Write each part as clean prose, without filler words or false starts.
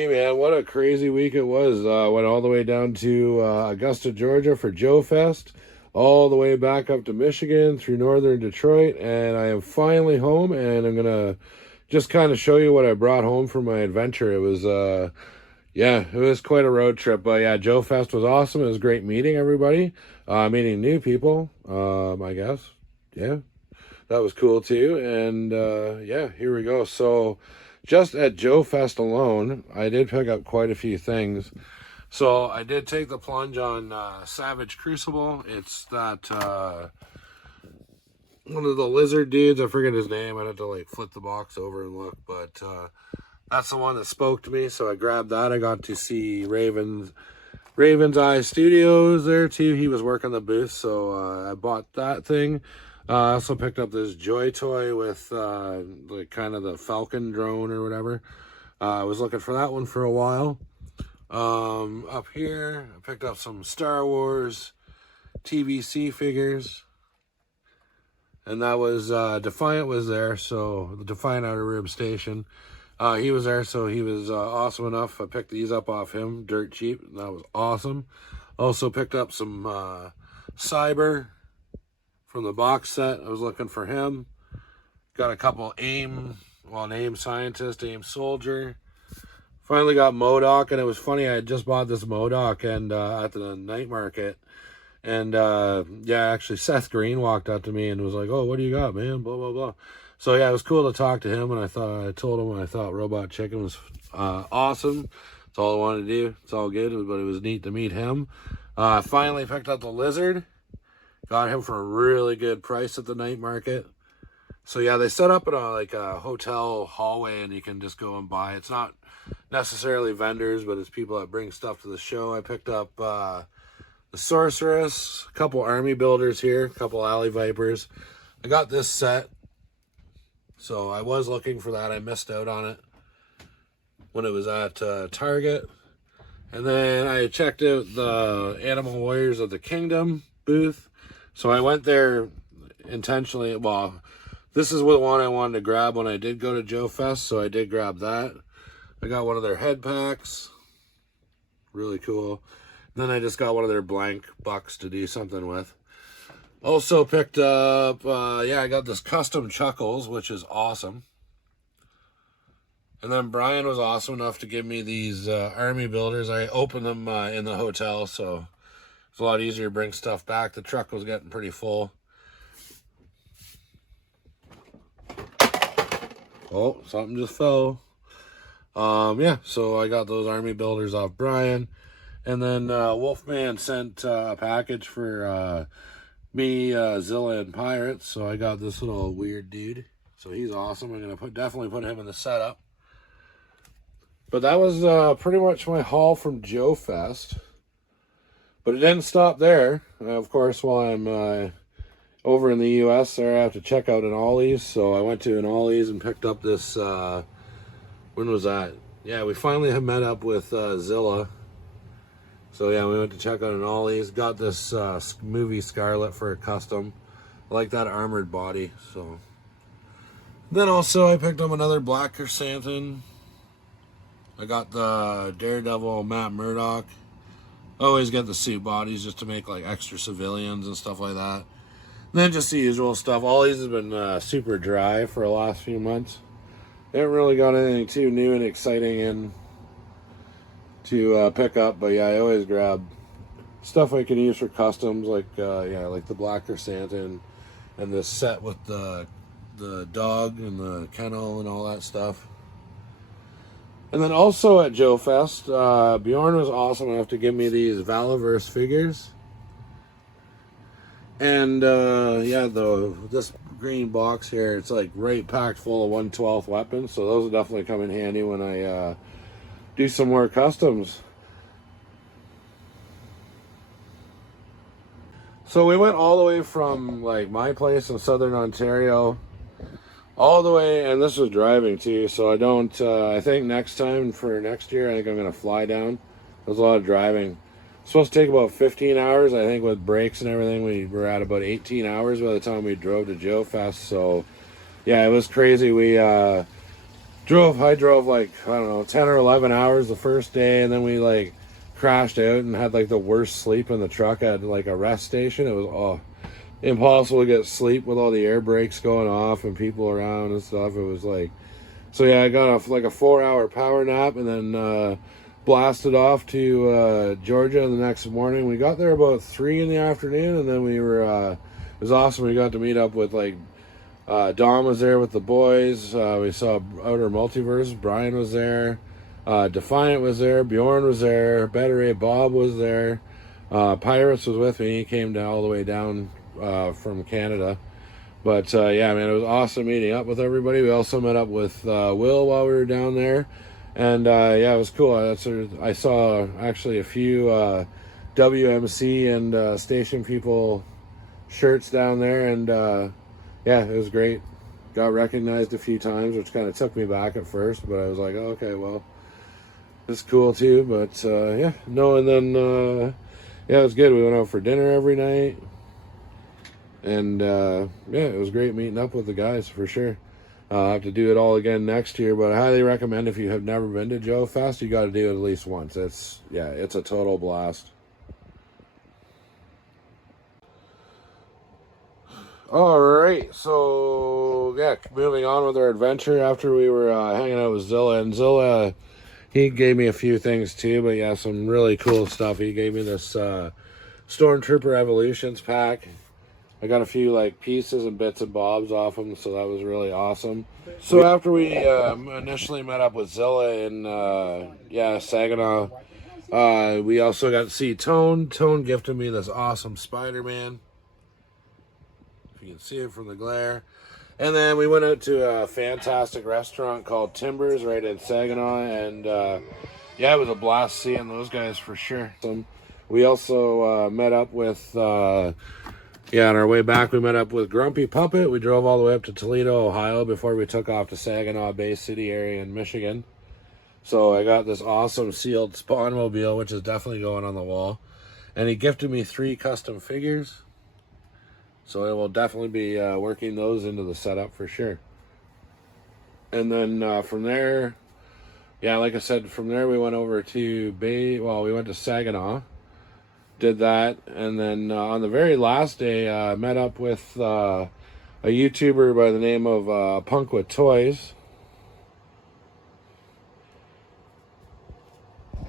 me, man. What a crazy week it was. Went all the way down to Augusta, Georgia for Joe Fest, all the way back up to Michigan through northern Detroit, and I am finally home. And I'm gonna just kind of show you what I brought home from my adventure. It was, yeah, it was quite a road trip. But yeah, Joe Fest was awesome. It was great meeting everybody, meeting new people. I guess, yeah, that was cool too. And yeah, here we go. So just at Joe Fest alone, I did pick up quite a few things. So I did take the plunge on Savage Crucible. It's that one of the lizard dudes. I forget his name. I'd have to like flip the box over and look, but that's the one that spoke to me. So I grabbed that. I got to see Raven's Eye Studios there too. He was working the booth, so I bought that thing. I also picked up this Joy Toy with like kind of the Falcon drone or whatever. I was looking for that one for a while. Up here, I picked up some Star Wars TVC figures. And that was Defiant was there, so the Defiant Outer Rim Station. He was there, so he was awesome enough. I picked these up off him, dirt cheap. That was awesome. Also picked up some Cyber from the box set. I was looking for him. Got a couple an AIM Scientist, AIM Soldier. Finally got MODOK, and it was funny. I had just bought this MODOK and at the night market. And yeah, actually Seth Green walked up to me and was like, "Oh, what do you got, man? Blah, blah, blah." So yeah, it was cool to talk to him, and I told him I thought Robot Chicken was awesome. That's all I wanted to do. It's all good, but it was neat to meet him. Finally picked up the Lizard. Got him for a really good price at the night market. So yeah, they set up in a hotel hallway, and you can just go and buy. It's not necessarily vendors, but it's people that bring stuff to the show. I picked up the Sorceress, a couple Army Builders here, a couple Alley Vipers. I got this set, so I was looking for that. I missed out on it when it was at Target. And then I checked out the Animal Warriors of the Kingdom booth. So I went there intentionally. Well, this is the one I wanted to grab when I did go to Joe Fest, so I did grab that. I got one of their head packs. Really cool. Then I just got one of their blank bucks to do something with. Also picked up, yeah, I got this custom Chuckles, which is awesome. And then Brian was awesome enough to give me these Army Builders. I opened them in the hotel, so it's a lot easier to bring stuff back. The truck was getting pretty full. Oh, something just fell. Yeah, so I got those Army Builders off Brian. And then Wolfman sent a package for me, Zilla, and Pirates. So I got this little weird dude. So he's awesome. I'm going to definitely put him in the setup. But that was pretty much my haul from Joe Fest. But it didn't stop there. Of course, while I'm over in the U.S., there I have to check out an Ollie's. So I went to an Ollie's and picked up this, when was that? Yeah, we finally have met up with Zilla. So yeah, we went to check out an Ollie's. Got this movie Scarlet for a custom. I like that armored body. So then also I picked up another Black Chrysanthemum. I got the Daredevil Matt Murdock. I always get the suit bodies just to make like extra civilians and stuff like that. And then just the usual stuff. Ollie's has been super dry for the last few months. They haven't really got anything too new and exciting in to pick up, but yeah, I always grab stuff I can use for customs, like yeah, like the Black Chrysanthemum and this set with the dog and the kennel and all that stuff. And then also at Joe Fest, Bjorn was awesome enough to give me these Valaverse figures. And yeah, this green box here, it's like right packed full of 1/12 weapons, so those will definitely come in handy when I do some more customs. So we went all the way from like my place in southern Ontario all the way, and this was driving too, so I think next time for next year I think I'm gonna fly down. There's a lot of driving. It's supposed to take about 15 hours. I think with breaks and everything we were at about 18 hours by the time we drove to Joe Fest. So yeah, it was crazy. We I drove like, I don't know, 10 or 11 hours the first day, and then we like crashed out and had like the worst sleep in the truck at like a rest station. It was impossible to get sleep with all the air brakes going off and people around and stuff. It was like, so yeah, I got like a 4-hour power nap and then blasted off to Georgia the next morning. We got there about 3 in the afternoon, and then we were, it was awesome. We got to meet up with like, Dom was there with the boys. We saw Outer Multiverse. Brian was there. Defiant was there. Bjorn was there. Better Ray Bob was there. Pirates was with me. He came down all the way down from Canada. But yeah, man, it was awesome meeting up with everybody. We also met up with Will while we were down there. And yeah, it was cool. I saw actually a few WMC and station people shirts down there, and yeah, it was great. Got recognized a few times, which kind of took me back at first, but I was like, oh, okay, well, it's cool too. But yeah, no, and then yeah, it was good. We went out for dinner every night, and yeah, it was great meeting up with the guys for sure. I'll have to do it all again next year, but I highly recommend if you have never been to Joe Fest, you got to do it at least once. It's a total blast. All right, so yeah, moving on with our adventure after we were hanging out with Zilla, and Zilla, he gave me a few things too, but yeah, some really cool stuff. He gave me this Stormtrooper Evolutions pack. I got a few like pieces and bits and bobs off him, so that was really awesome. So after we initially met up with Zilla in yeah, Saginaw, we also got to see Tone. Tone gifted me this awesome Spider-Man. You can see it from the glare. And then we went out to a fantastic restaurant called Timbers right in Saginaw, and yeah, it was a blast seeing those guys for sure. We also met up with yeah, on our way back we met up with Grumpy Puppet. We drove all the way up to Toledo, Ohio before we took off to Saginaw Bay City area in Michigan. So I got this awesome sealed Spawnmobile, which is definitely going on the wall, and he gifted me 3 custom figures. So I will definitely be working those into the setup for sure. And then from there, yeah, like I said, from there we went over to we went to Saginaw, did that. And then on the very last day, I met up with a YouTuber by the name of Punk with Toys.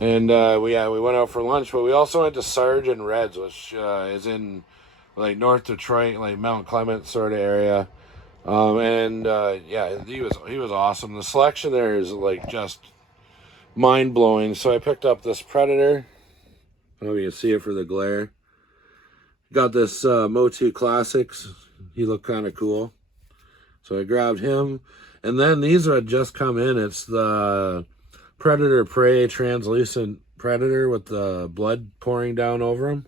And we went out for lunch, but we also went to Sarge and Reds, which is in like North Detroit, like Mount Clement sort of area. And yeah, he was awesome. The selection there is like just mind blowing. So I picked up this Predator. I don't know if you can see it for the glare. Got this Motu Classics. He looked kind of cool, so I grabbed him. And then these had just come in. It's the Predator Prey translucent Predator with the blood pouring down over him.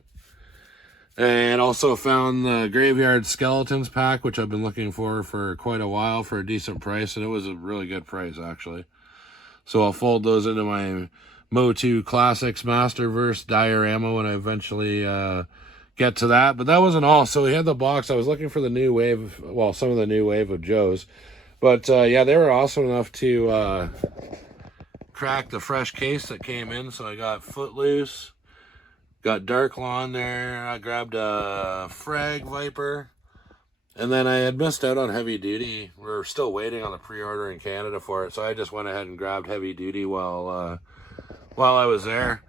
And also found the Graveyard Skeletons pack, which I've been looking for quite a while for a decent price, and it was a really good price actually. So I'll fold those into my Motu Classics Masterverse diorama when I eventually get to that. But that wasn't all. So we had the box. I was looking for the new wave, well, some of the new wave of Joes. But yeah, they were awesome enough to crack the fresh case that came in. So I got Footloose, got Dark Lawn there. I grabbed a Frag Viper. And then I had missed out on Heavy Duty. We're still waiting on the pre-order in Canada for it. So I just went ahead and grabbed Heavy Duty while I was there.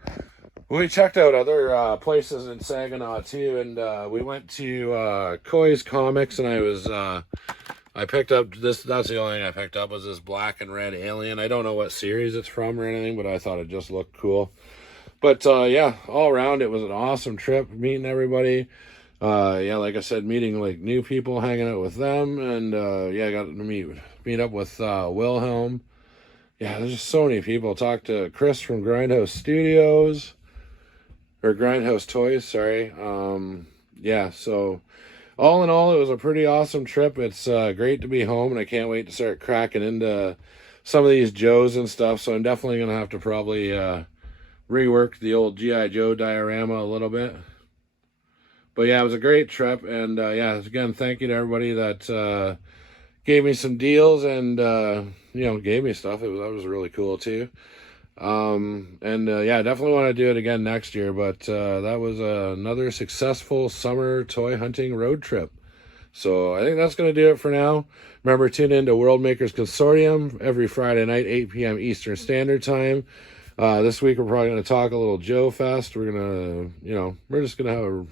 We checked out other places in Saginaw too, and we went to Coy's Comics, and I picked up this. That's the only thing I picked up was this black and red alien. I don't know what series it's from or anything, but I thought it just looked cool. But yeah, all around it was an awesome trip, meeting everybody. Yeah, like I said, meeting like new people, hanging out with them, and yeah, I got to meet up with Wilhelm. Yeah, there's just so many people. Talked to Chris from Grindhouse Studios, or Grindhouse Toys, sorry. Yeah, so all in all, it was a pretty awesome trip. It's great to be home, and I can't wait to start cracking into some of these Joes and stuff. So I'm definitely going to have to probably rework the old G.I. Joe diorama a little bit. But yeah, it was a great trip, and yeah, again, thank you to everybody that gave me some deals and gave me stuff. That was really cool too. Yeah, definitely want to do it again next year. But that was another successful summer toy hunting road trip. So I think that's going to do it for now. Remember, tune in to World Makers Consortium every Friday night, 8 p.m. Eastern Standard Time. This week we're probably going to talk a little Joe Fest. We're going to, we're just going to have a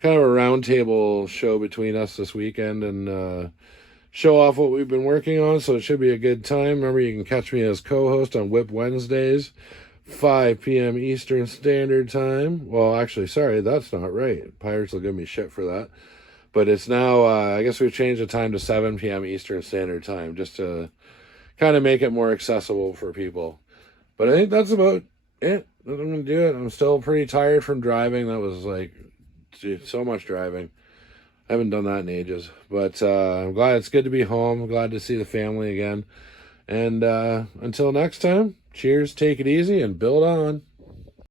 kind of a roundtable show between us this weekend and show off what we've been working on. So it should be a good time. Remember, you can catch me as co-host on Whip Wednesdays, 5 p.m. Eastern Standard Time. Well, actually, sorry, that's not right. Pirates will give me shit for that. But it's now, I guess we've changed the time to 7 p.m. Eastern Standard Time just to kind of make it more accessible for people. But I think that's about it. I'm going to do it. I'm still pretty tired from driving. That was like, so much driving. I haven't done that in ages. But I'm glad it's good to be home. I'm glad to see the family again. And until next time, cheers, take it easy, and build on.